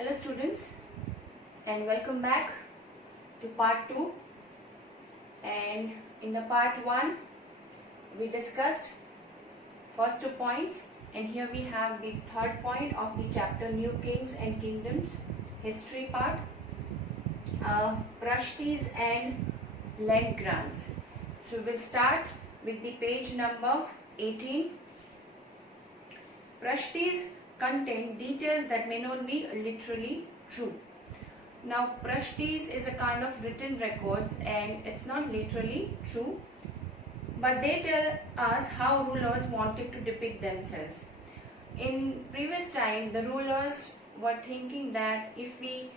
Hello students, and welcome back to part 2. And in the part 1 we discussed first 2 points, and here we have the third point of the chapter New Kings and Kingdoms history part, Prashtis and land grants. So we'll start with the page number 18. Prashtis contain details that may not be literally true. Now, Prashtis is a kind of written records and it's not literally true, but they tell us how rulers wanted to depict themselves. In previous time, the rulers were thinking that if we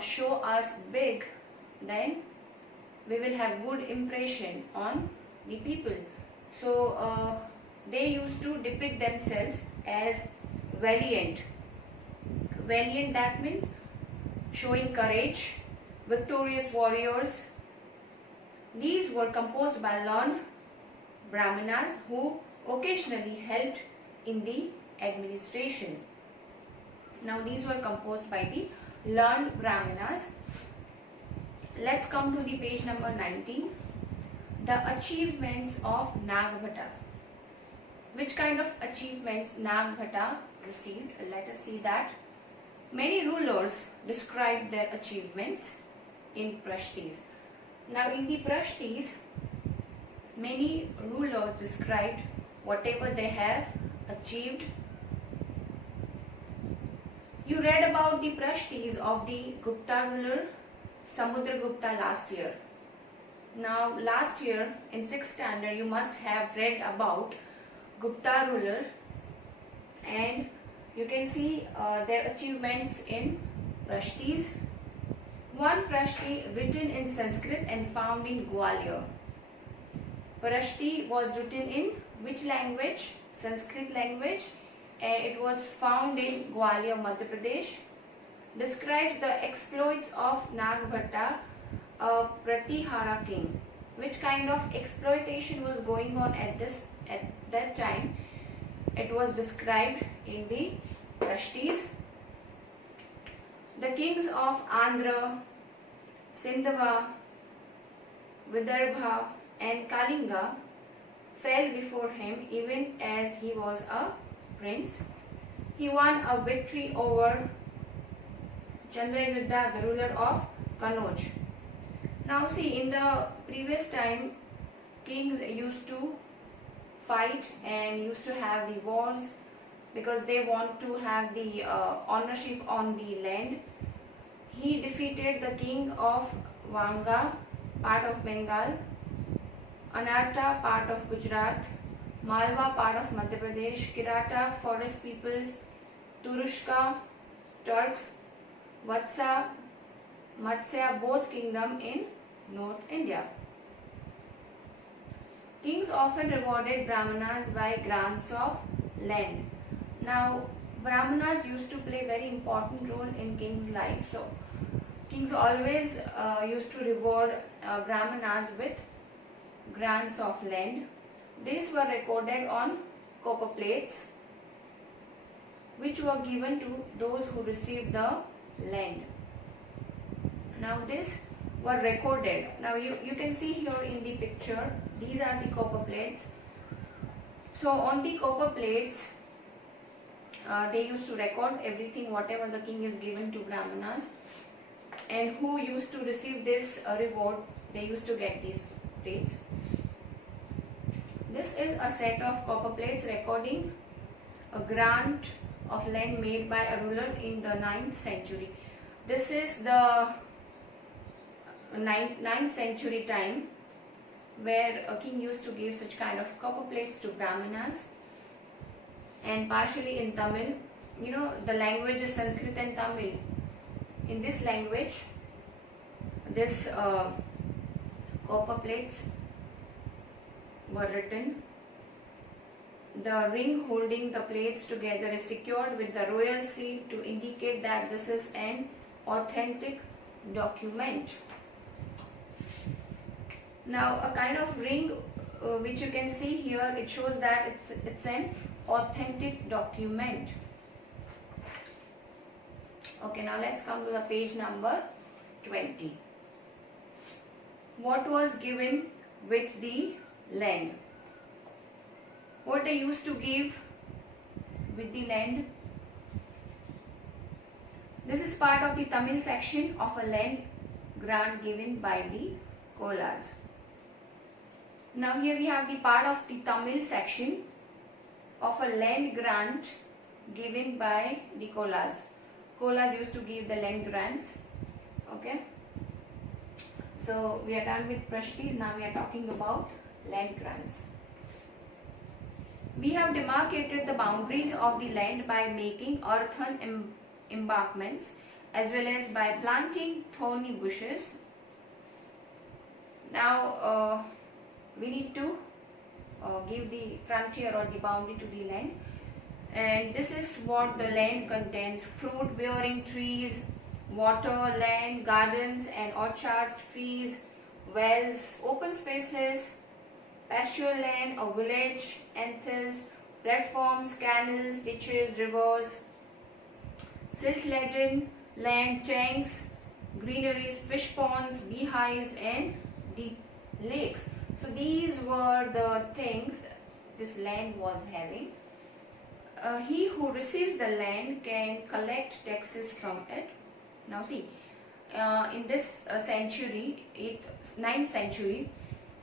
show us big, then we will have good impression on the people. So they used to depict themselves as valiant. Valiant, that means showing courage, victorious warriors. These were composed by learned Brahmanas who occasionally helped in the administration. Now these were composed by the learned Brahmanas. Let's come to the page number 19. The achievements of Nagbhata. Which kind of achievements Nagbhata received? Let us see that. Many rulers described their achievements in Prashtis. Now in the Prashtis, many rulers described whatever they have achieved. You read about the Prashtis of the Gupta ruler Samudragupta last year. Now last year in 6th standard you must have read about Gupta ruler, and you can see their achievements in Prashtis. One Prashti written in Sanskrit and found in Gwalior. Prashti was written in which language? Sanskrit language, and it was found in Gwalior, Madhya Pradesh. Describes the exploits of Nagbhata, a Pratihara king. Which kind of exploitation was going on at that time? It was described in the Prashtis. The kings of Andhra, Sindhava, Vidarbha and Kalinga fell before him even as he was a prince. He won a victory over Chandrayuddha, the ruler of Kanauj. Now see, in the previous time, kings used to fight and used to have the wars because they want to have the ownership on the land. He defeated the king of Vanga, part of Bengal, Anarta, part of Gujarat, Malwa, part of Madhya Pradesh, Kirata, forest peoples, Turushka, Turks, Vatsa, Matsya, both kingdom in North India. Kings often rewarded Brahmanas by grants of land. Now, Brahmanas used to play a very important role in king's life. So, kings always used to reward Brahmanas with grants of land. These were recorded on copper plates, which were given to those who received the land. Now, this were recorded. Now, you can see here in the picture, these are the copper plates. So, on the copper plates, they used to record everything, whatever the king is given to Brahmanas, and who used to receive this reward, they used to get these plates. This is a set of copper plates recording a grant of land made by a ruler in the 9th century. This is the 9th century time where a king used to give such kind of copper plates to Brahmanas, and partially in Tamil. You know, the language is Sanskrit and Tamil. In this language, this copper plates were written. The ring holding the plates together is secured with the royal seal to indicate that this is an authentic document. Now, a kind of ring which you can see here, it shows that it's an authentic document. Okay, now let's come to the page number 20. What was given with the land? What they used to give with the land? This is part of the Tamil section of a land grant given by the Kolas. Now here we have the part of the Tamil section of a land grant given by the Kolas. Kolas used to give the land grants. Okay. So we are done with Prashtis. Now we are talking about land grants. We have demarcated the boundaries of the land by making earthen embankments as well as by planting thorny bushes. Now we need to give the frontier or the boundary to the land, and this is what the land contains: fruit bearing trees, water, land, gardens and orchards, trees, wells, open spaces, pasture land, a village, anthills, platforms, canals, ditches, rivers, silt-laden land, tanks, greeneries, fish ponds, beehives and deep lakes. So these were the things this land was having. He who receives the land can collect taxes from it. Now see, in this century, 9th century,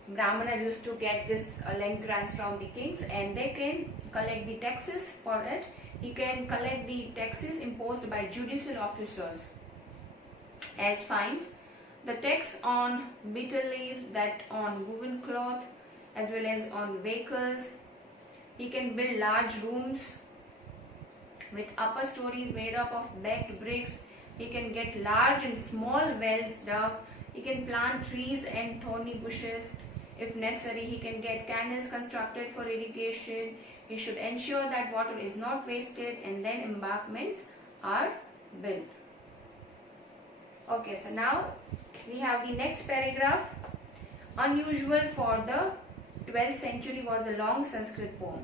Brahmanas used to get this land grants from the kings, and they can collect the taxes for it. He can collect the taxes imposed by judicial officers as fines. The tax on bitter leaves, that on woven cloth as well as on vehicles. He can build large rooms with upper stories made up of baked bricks. He can get large and small wells dug. He can plant trees and thorny bushes. If necessary, he can get canals constructed for irrigation. He should ensure that water is not wasted, and then embankments are built. Okay, so now we have the next paragraph. Unusual for the 12th century was a long Sanskrit poem.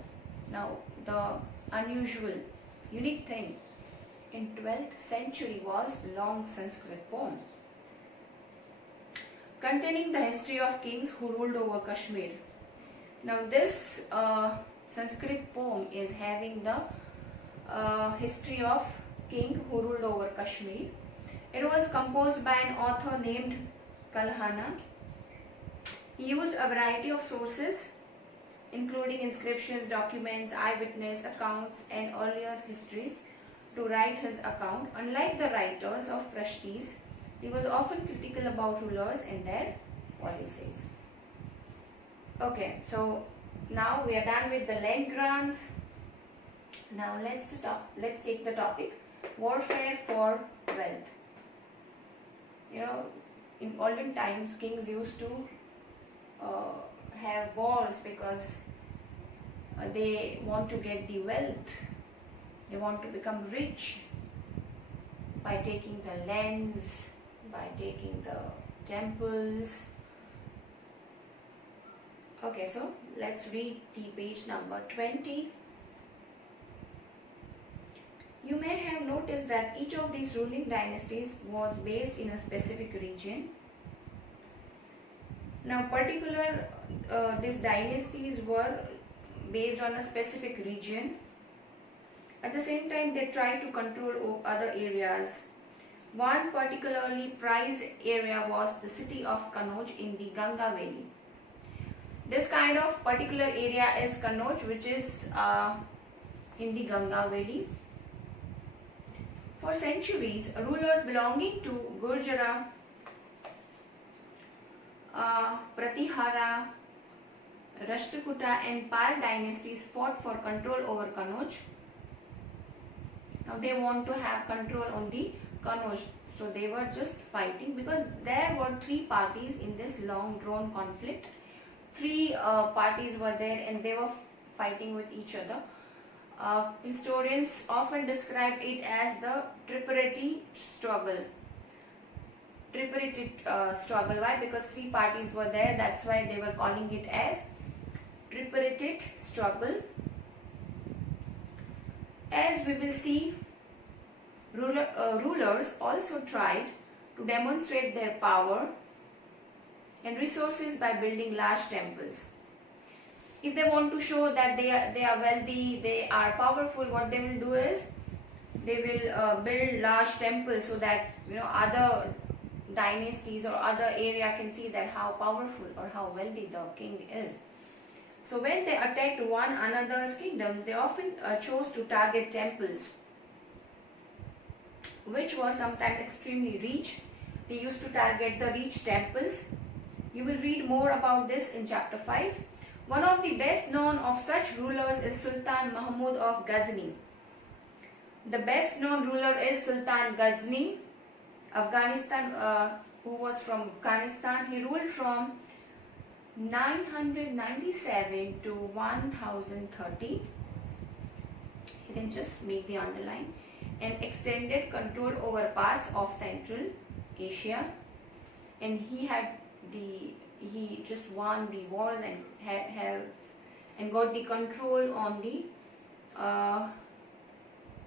Now the unusual, unique thing in 12th century was long Sanskrit poem containing the history of kings who ruled over Kashmir. Now this Sanskrit poem is having the history of king who ruled over Kashmir. It was composed by an author named Kalhana. He used a variety of sources including inscriptions, documents, eyewitness accounts and earlier histories to write his account. Unlike the writers of Prashtis, he was often critical about rulers and their policies. Okay, so now we are done with the land grants. Now let's take the topic warfare for wealth. You know, in olden times, kings used to have wars because they want to get the wealth. They want to become rich by taking the lands, by taking the temples. Okay, so let's read the page number 20. You may have noticed that each of these ruling dynasties was based in a specific region. Now, these dynasties were based on a specific region. At the same time, they tried to control other areas. One particularly prized area was the city of Kanauj in the Ganga Valley. This kind of particular area is Kanauj, which is in the Ganga Valley. For centuries, rulers belonging to Gurjara, Pratihara, Rashtrakuta and Pal dynasties fought for control over Kanauj. Now they want to have control on the Kanauj. So they were just fighting because there were three parties in this long drawn conflict. Three parties were there and they were fighting with each other. Historians often describe it as the tripartite struggle. Struggle. Why? Because three parties were there. That's why they were calling it as tripartite struggle. As we will see, rulers also tried to demonstrate their power and resources by building large temples. If they want to show that they are wealthy, they are powerful, what they will do is they will build large temples so that other dynasties or other area can see that how powerful or how wealthy the king is. So when they attacked one another's kingdoms, they often chose to target temples, which was sometimes extremely rich. They used to target the rich temples. You will read more about this in chapter 5. One of the best known of such rulers is Sultan Mahmud of Ghazni. The best known ruler is Sultan Ghazni, Afghanistan, who was from Afghanistan. He ruled from 997 to 1030. You can just make the underline. And extended control over parts of Central Asia. And he just won the wars and got the control on the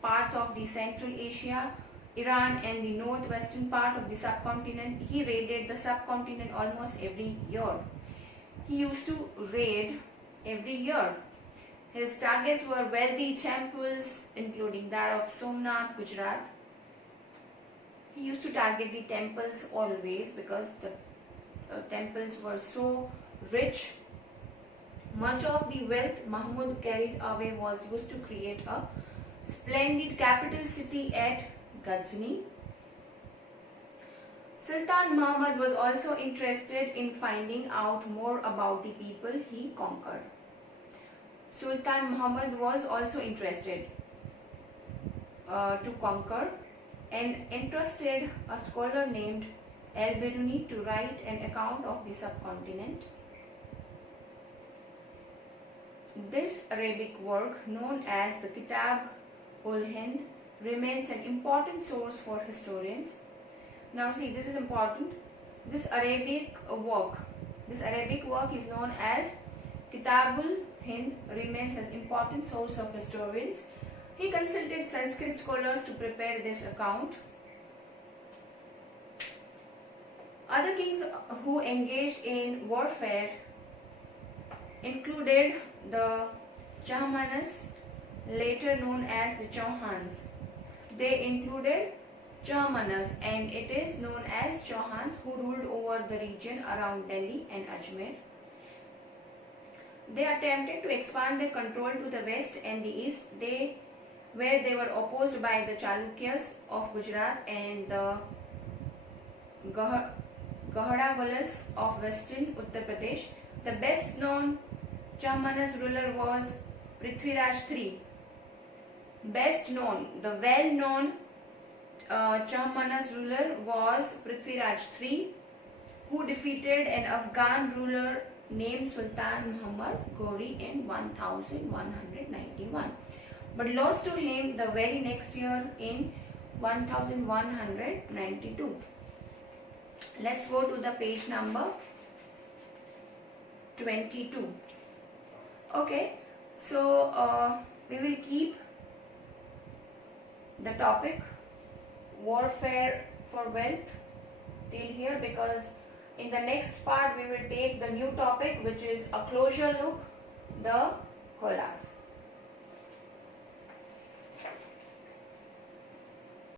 parts of the Central Asia, Iran and the northwestern part of the subcontinent. He raided the subcontinent almost every year. He used to raid every year. His targets were wealthy temples, including that of Somnath, Gujarat. He used to target the temples always because the temples were so rich. Much of the wealth Mahmud carried away was used to create a splendid capital city at Ghazni. Sultan Muhammad was also interested in finding out more about the people he conquered. Sultan Muhammad was also interested to conquer and entrusted a scholar named Al-Biruni to write an account of the subcontinent. This Arabic work, known as the Kitab-ul-Hind, remains an important source for historians. Now see, this is important. This Arabic work is known as Kitab-ul-Hind, remains an important source of historians. He consulted Sanskrit scholars to prepare this account. Other kings who engaged in warfare included the Chahmanas, later known as the Chauhans. They included Chahmanas, and it is known as Chauhans, who ruled over the region around Delhi and Ajmer. They attempted to expand their control to the west and the east, where they were opposed by the Chalukyas of Gujarat and the Gahadawalas of western Uttar Pradesh. The best known Chahmanas ruler was Prithviraj III. Best known, the well-known Chahmanas ruler was Prithviraj III, who defeated an Afghan ruler named Sultan Muhammad Ghori in 1191, but lost to him the very next year in 1192. Let's go to the page number 22. Okay, so we will keep the topic warfare for wealth till here, because in the next part we will take the new topic, which is a closer look, the Cholas.